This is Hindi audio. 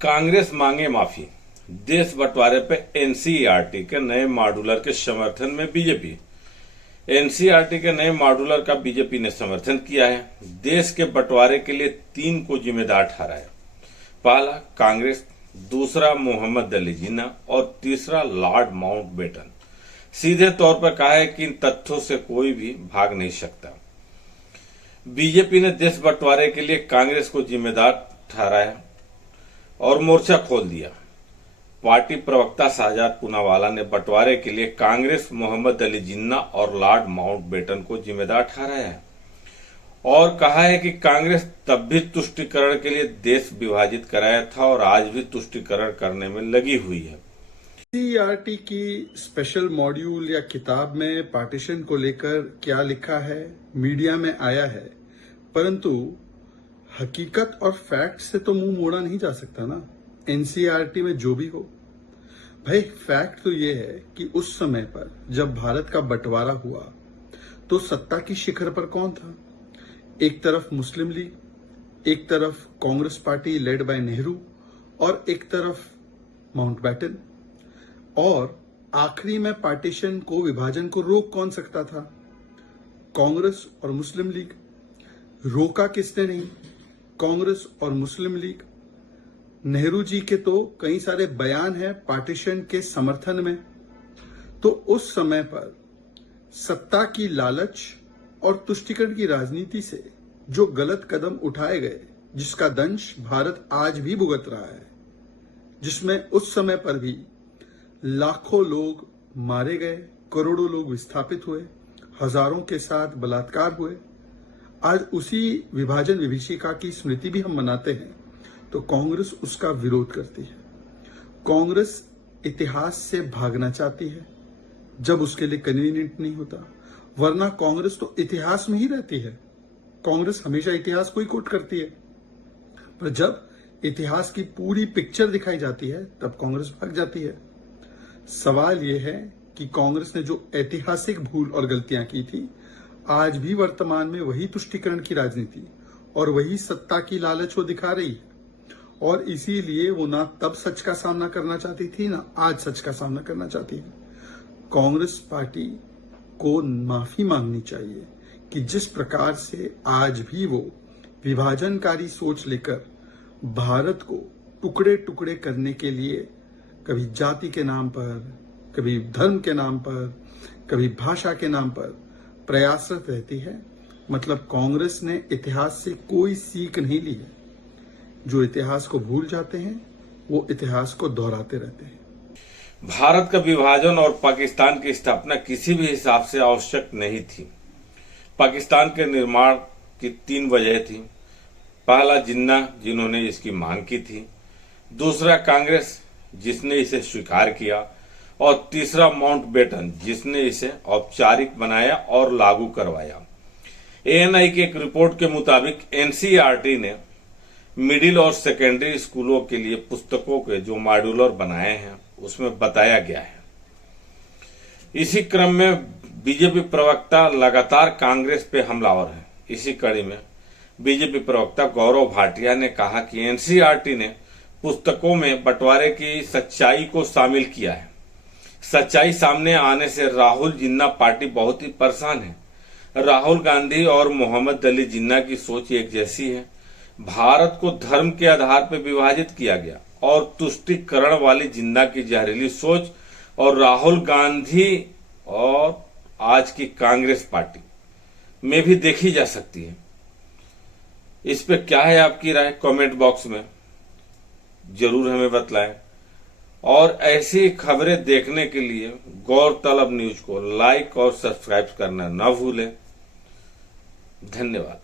कांग्रेस मांगे माफी। देश बंटवारे पे एनसीईआरटी के नए मॉड्यूलर के समर्थन में बीजेपी। एनसीईआरटी के नए मॉड्यूलर का बीजेपी ने समर्थन किया है। देश के बंटवारे के लिए 3 को जिम्मेदार ठहराया। पहला कांग्रेस, दूसरा मोहम्मद अली जिन्ना और तीसरा लॉर्ड माउंटबेटन। सीधे तौर पर कहा है कि इन तथ्यों से कोई भी भाग नहीं सकता। बीजेपी ने देश बंटवारे के लिए कांग्रेस को जिम्मेदार ठहराया और मोर्चा खोल दिया। पार्टी प्रवक्ता शाहजाद पूनावाला ने बंटवारे के लिए कांग्रेस, मोहम्मद अली जिन्ना और लॉर्ड माउंटबेटन को जिम्मेदार ठहराया है और कहा है कि कांग्रेस तब भी तुष्टीकरण के लिए देश विभाजित कराया था और आज भी तुष्टीकरण करने में लगी हुई है। एनसीईआरटी की स्पेशल मॉड्यूल या किताब में पार्टीशन को लेकर क्या लिखा है, मीडिया में आया है, परंतु हकीकत और फैक्ट से तो मुंह मोड़ा नहीं जा सकता ना। एनसीईआरटी में जो भी हो, भाई फैक्ट तो ये है कि उस समय पर जब भारत का बंटवारा हुआ तो सत्ता की शिखर पर कौन था? एक तरफ मुस्लिम लीग, एक तरफ Congress party led by Nehru और एक तरफ माउंटबेटन। और आखिरी में पार्टीशन को, विभाजन को रोक कौन सकता था? कांग्रेस और मुस्लिम लीग। रोका किसने नहीं? कांग्रेस और मुस्लिम लीग। नेहरू जी के तो कई सारे बयान हैं पार्टीशन के समर्थन में। तो उस समय पर सत्ता की लालच और तुष्टीकरण की राजनीति से जो गलत कदम उठाए गए, जिसका दंश भारत आज भी भुगत रहा है, जिसमें उस समय पर भी लाखों लोग मारे गए, करोड़ों लोग विस्थापित हुए, हजारों के साथ बलात्कार हुए, आज उसी विभाजन विभीषिका की स्मृति भी हम मनाते हैं, तो कांग्रेस उसका विरोध करती है। कांग्रेस इतिहास से भागना चाहती है जब उसके लिए कन्वीनियंट नहीं होता, वरना कांग्रेस तो इतिहास में ही रहती है। कांग्रेस हमेशा इतिहास को ही कोट करती है, पर जब इतिहास की पूरी पिक्चर दिखाई जाती है तब कांग्रेस भाग जाती है। सवाल यह है कि कांग्रेस ने जो ऐतिहासिक भूल और गलतियां की थी, आज भी वर्तमान में वही तुष्टीकरण की राजनीति और वही सत्ता की लालच वो दिखा रही है। और इसीलिए वो ना तब सच का सामना करना चाहती थी, ना आज सच का सामना करना चाहती है। कांग्रेस पार्टी को माफी मांगनी चाहिए कि जिस प्रकार से आज भी वो विभाजनकारी सोच लेकर भारत को टुकड़े टुकड़े करने के लिए कभी जाति के नाम पर, कभी धर्म के नाम पर, कभी भाषा के नाम पर प्रयासरत रहती है। मतलब कांग्रेस ने इतिहास से कोई सीख नहीं ली है। जो इतिहास को भूल जाते हैं वो इतिहास को दोहराते रहते हैं। भारत का विभाजन और पाकिस्तान की स्थापना किसी भी हिसाब से आवश्यक नहीं थी। पाकिस्तान के निर्माण की 3 वजह थी। पहला जिन्ना, जिन्होंने इसकी मांग की थी, दूसरा कांग्रेस जिसने इसे स्वीकार किया, और तीसरा माउंटबेटन जिसने इसे औपचारिक बनाया और लागू करवाया। एएनआई की एक रिपोर्ट के मुताबिक एनसीईआरटी ने मिडिल और सेकेंडरी स्कूलों के लिए पुस्तकों के जो मॉड्यूलर बनाए हैं उसमें बताया गया है। इसी क्रम में बीजेपी प्रवक्ता लगातार कांग्रेस पे हमलावर हैं। इसी कड़ी में बीजेपी प्रवक्ता गौरव भाटिया ने कहा कि एनसीईआरटी ने पुस्तकों में बंटवारे की सच्चाई को शामिल किया है। सच्चाई सामने आने से राहुल जिन्ना पार्टी बहुत ही परेशान है। राहुल गांधी और मोहम्मद अली जिन्ना की सोच एक जैसी है। भारत को धर्म के आधार पर विभाजित किया गया और तुष्टीकरण वाली जिन्ना की जहरीली सोच और राहुल गांधी और आज की कांग्रेस पार्टी में भी देखी जा सकती है। इस पे क्या है आपकी राय? कमेंट बॉक्स में जरूर हमें बतलाएं। और ऐसी खबरें देखने के लिए गौरतलब न्यूज को लाइक और सब्सक्राइब करना न भूलें। धन्यवाद।